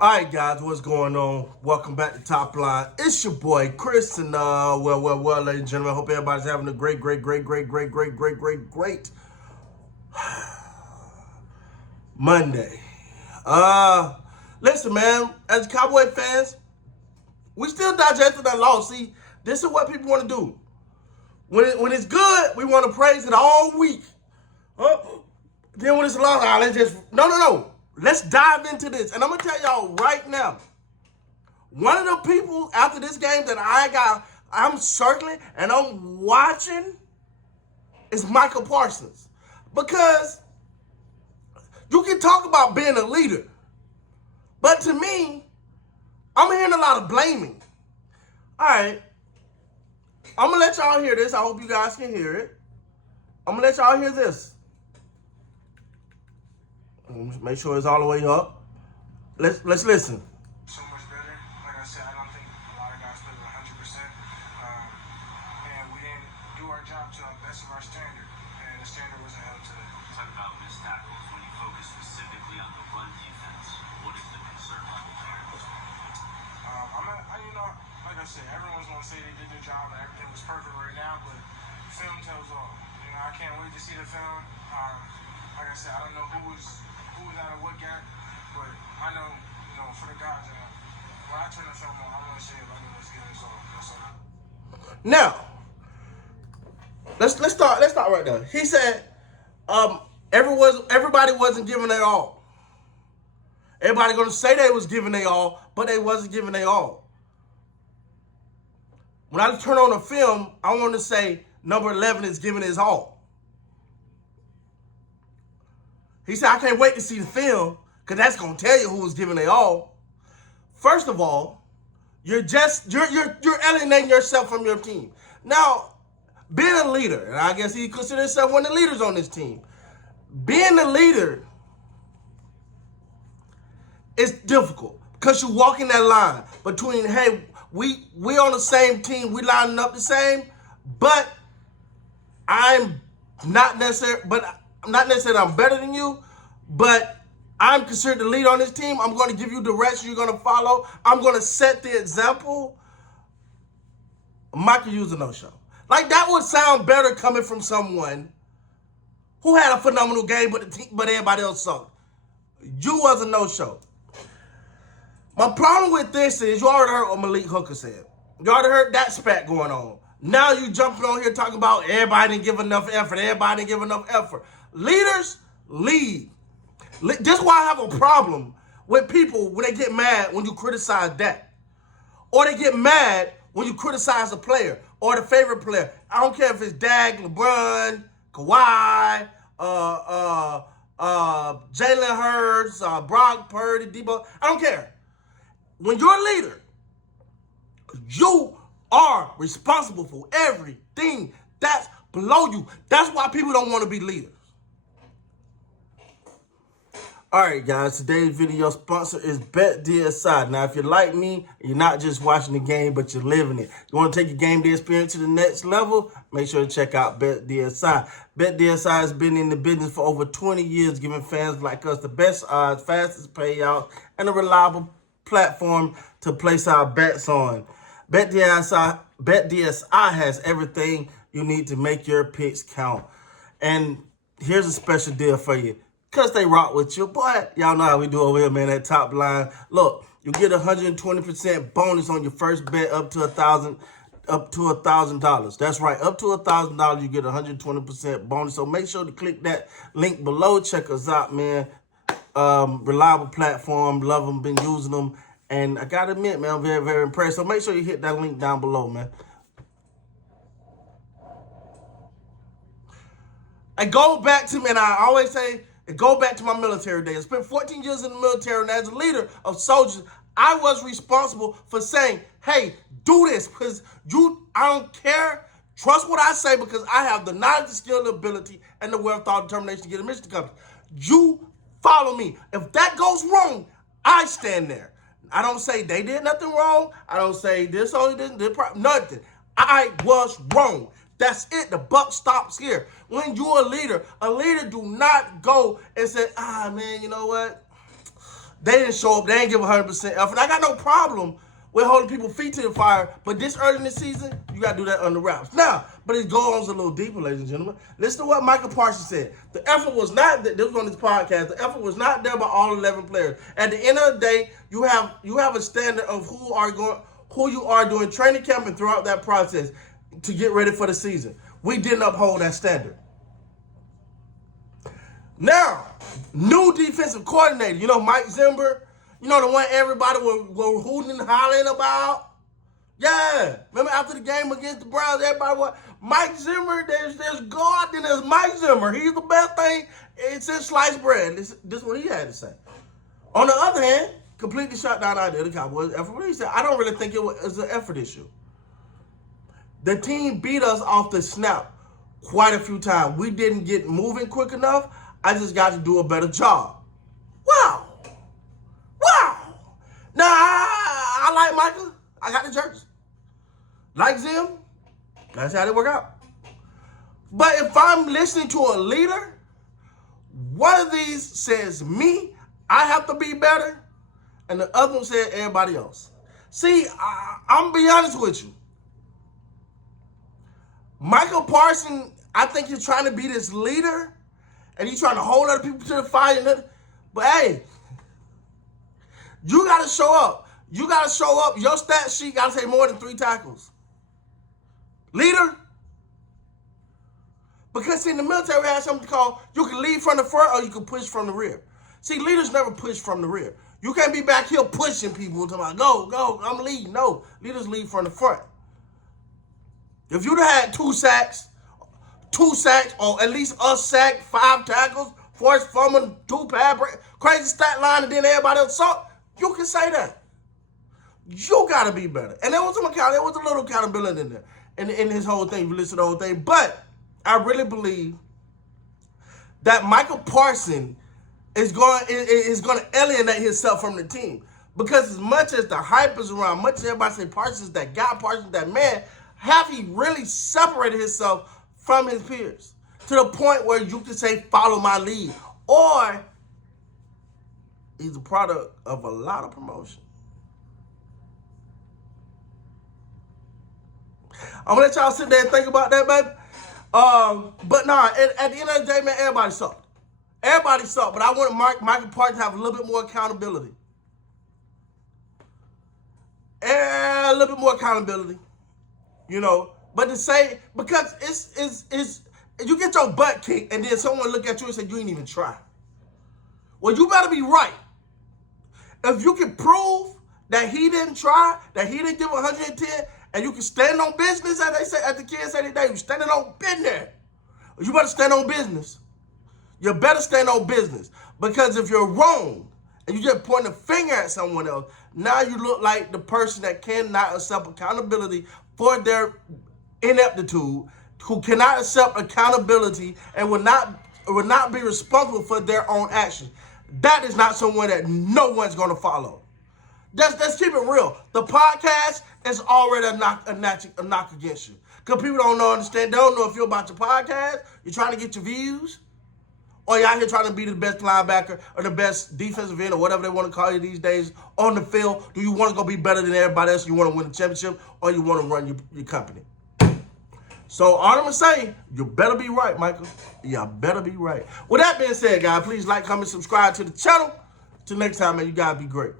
All right, guys, what's going on? Welcome back to Top Line. It's your boy Chris, and well, ladies and gentlemen, I hope everybody's having a great Monday. Listen, man, as Cowboy fans, we still digesting that loss. See, this is what people want to do. When it's good, we want to praise it all week. Then when it's a loss, let's just no. Let's dive into this, and I'm gonna tell y'all right now. One of the people after this game that I'm circling and I'm watching is Micah Parsons. Because you can talk about being a leader, but to me, I'm hearing a lot of blaming. All right, I'm going to let y'all hear this. I hope you guys can hear it. I'm going to let y'all hear this. Make sure it's all the way up. Let's listen. So much better. Like I said, I don't think a lot of guys played 100%. And we didn't do our job to the best of our standard. And the standard wasn't held today. Talk about missed tackles when you focus specifically on the run defense. What is the concern level there? Like I said, everyone's going to say they did their job and everything was perfect right now, but film tells all. I can't wait to see the film. Like I said, I don't know who was out of what gap, but I know, for the guys, when I turn the film on, I want to see it. Let's get this off. That's all. Now, let's start right there. He said, everybody wasn't giving their all. Everybody gonna say they was giving their all, but they wasn't giving their all. When I turn on the film, I want to say number 11 is giving his all. He said, I can't wait to see the film, because that's gonna tell you who was giving their all. First of all, you're alienating yourself from your team. Now, being a leader, and I guess he considers himself one of the leaders on this team. Being a leader is difficult because you walk in that line between, hey, we on the same team, we lining up the same, but I'm not necessarily I'm better than you, but I'm considered the leader on this team. I'm going to give you direction you're going to follow. I'm going to set the example. Micah used a no-show. Like, that would sound better coming from someone who had a phenomenal game, but everybody else sucked. You was a no-show. My problem with this is you already heard what Malik Hooker said. You already heard that spat going on. Now you jumping on here talking about everybody didn't give enough effort. Leaders lead. This is why I have a problem with people when they get mad when you criticize that. Or they get mad when you criticize a player or the favorite player. I don't care if it's Dak, LeBron, Kawhi, Jalen Hurts, Brock Purdy, Debo. I don't care. When you're a leader, you are responsible for everything that's below you. That's why people don't want to be leaders. All right, guys, today's video sponsor is BETDSI. Now, if you're like me, you're not just watching the game, but you're living it. You want to take your game day experience to the next level? Make sure to check out BETDSI. BETDSI has been in the business for over 20 years, giving fans like us the best odds, fastest payouts, and a reliable platform to place our bets on. BETDSI has everything you need to make your picks count. And here's a special deal for you. Because they rock with you. Boy, y'all know how we do over here, man, at Top Line. Look, you get 120% bonus on your first bet up to $1,000. That's right, up to $1,000, you get 120% bonus. So make sure to click that link below. Check us out, man. Reliable platform. Love them, been using them. And I got to admit, man, I'm very, very impressed. So make sure you hit that link down below, man. I go back to, and I always say, go back to my military days. I spent 14 years in the military, and as a leader of soldiers, I was responsible for saying, hey, do this, because I don't care. Trust what I say, because I have the knowledge, the skill, the ability, and the wherewithal, determination to get a mission accomplished. You follow me. If that goes wrong, I stand there. I don't say they did nothing wrong. I don't say this only did nothing. I was wrong. That's it. The buck stops here. When you're a leader do not go and say, man, you know what? They didn't show up. They didn't give 100% effort. I got no problem with holding people's feet to the fire, but this early in the season, you got to do that under wraps. Now, but it goes a little deeper, ladies and gentlemen. Listen to what Micah Parsons said. The effort was not, this was on this podcast, the effort was not there by all 11 players. At the end of the day, you have a standard of who you are doing training camp and throughout that process to get ready for the season. We didn't uphold that standard. Now, new defensive coordinator, Mike Zimmer, the one everybody were hooting and hollering about. Yeah, remember after the game against the Browns, everybody was, Mike Zimmer, there's God, then there's Mike Zimmer. He's the best thing since sliced bread. This is what he had to say. On the other hand, completely shut down idea of the Cowboys' effort. He said, I don't really think it was an effort issue. The team beat us off the snap quite a few times. We didn't get moving quick enough. I just got to do a better job. Wow. Now, I like Micah. I got the jersey. Like Zim, that's how they work out. But if I'm listening to a leader, one of these says me, I have to be better, and the other one says everybody else. See, I'm going to be honest with you. Michael Parsons, I think he's trying to be this leader, and he's trying to hold other people to the fire. But hey, you got to show up. You got to show up. Your stat sheet got to say more than 3 tackles. Leader. Because see, in the military, we have something called, you can lead from the front or you can push from the rear. See, leaders never push from the rear. You can't be back here pushing people to go, I'm leading. No, leaders lead from the front. If you'd have had 2 sacks, or at least a sack, 5 tackles, forced fumble, 2 pad break, crazy stat line, and then everybody else saw, you can say that. You got to be better. And there was a little accountability in there. In his whole thing, you listen to the whole thing. But I really believe that Michael Parsons is going to alienate himself from the team. Because as much as the hype is around, much as everybody say Parsons that guy, Parsons that man, have he really separated himself from his peers to the point where you can say, follow my lead? Or he's a product of a lot of promotion. I'm going to let y'all sit there and think about that, baby. But nah, at the end of the day, man, everybody sucked. Everybody sucked, but I want Michael Parsons to have a little bit more accountability. A little bit more accountability. But to say, because it's you get your butt kicked and then someone look at you and say, you ain't even try. Well, you better be right. If you can prove that he didn't try, that he didn't give 110, and you can stand on business, as they say, as the kids say today, you're standing on business. You better stand on business. You better stand on business. Because if you're wrong, and you just point a finger at someone else, now you look like the person that cannot accept accountability for their ineptitude, who cannot accept accountability and will not be responsible for their own actions. That is not someone that no one's going to follow. Let's keep it real. The podcast is already a knock against you. Because people don't understand. They don't know if you're about your podcast, you're trying to get your views, or you're out here trying to be the best linebacker or the best defensive end or whatever they want to call you these days on the field. Do you want to go be better than everybody else? You want to win the championship, or you want to run your company? So all I'm going to say, you better be right, Michael. You better be right. With that being said, guys, please like, comment, subscribe to the channel. Till next time, man, you guys be great.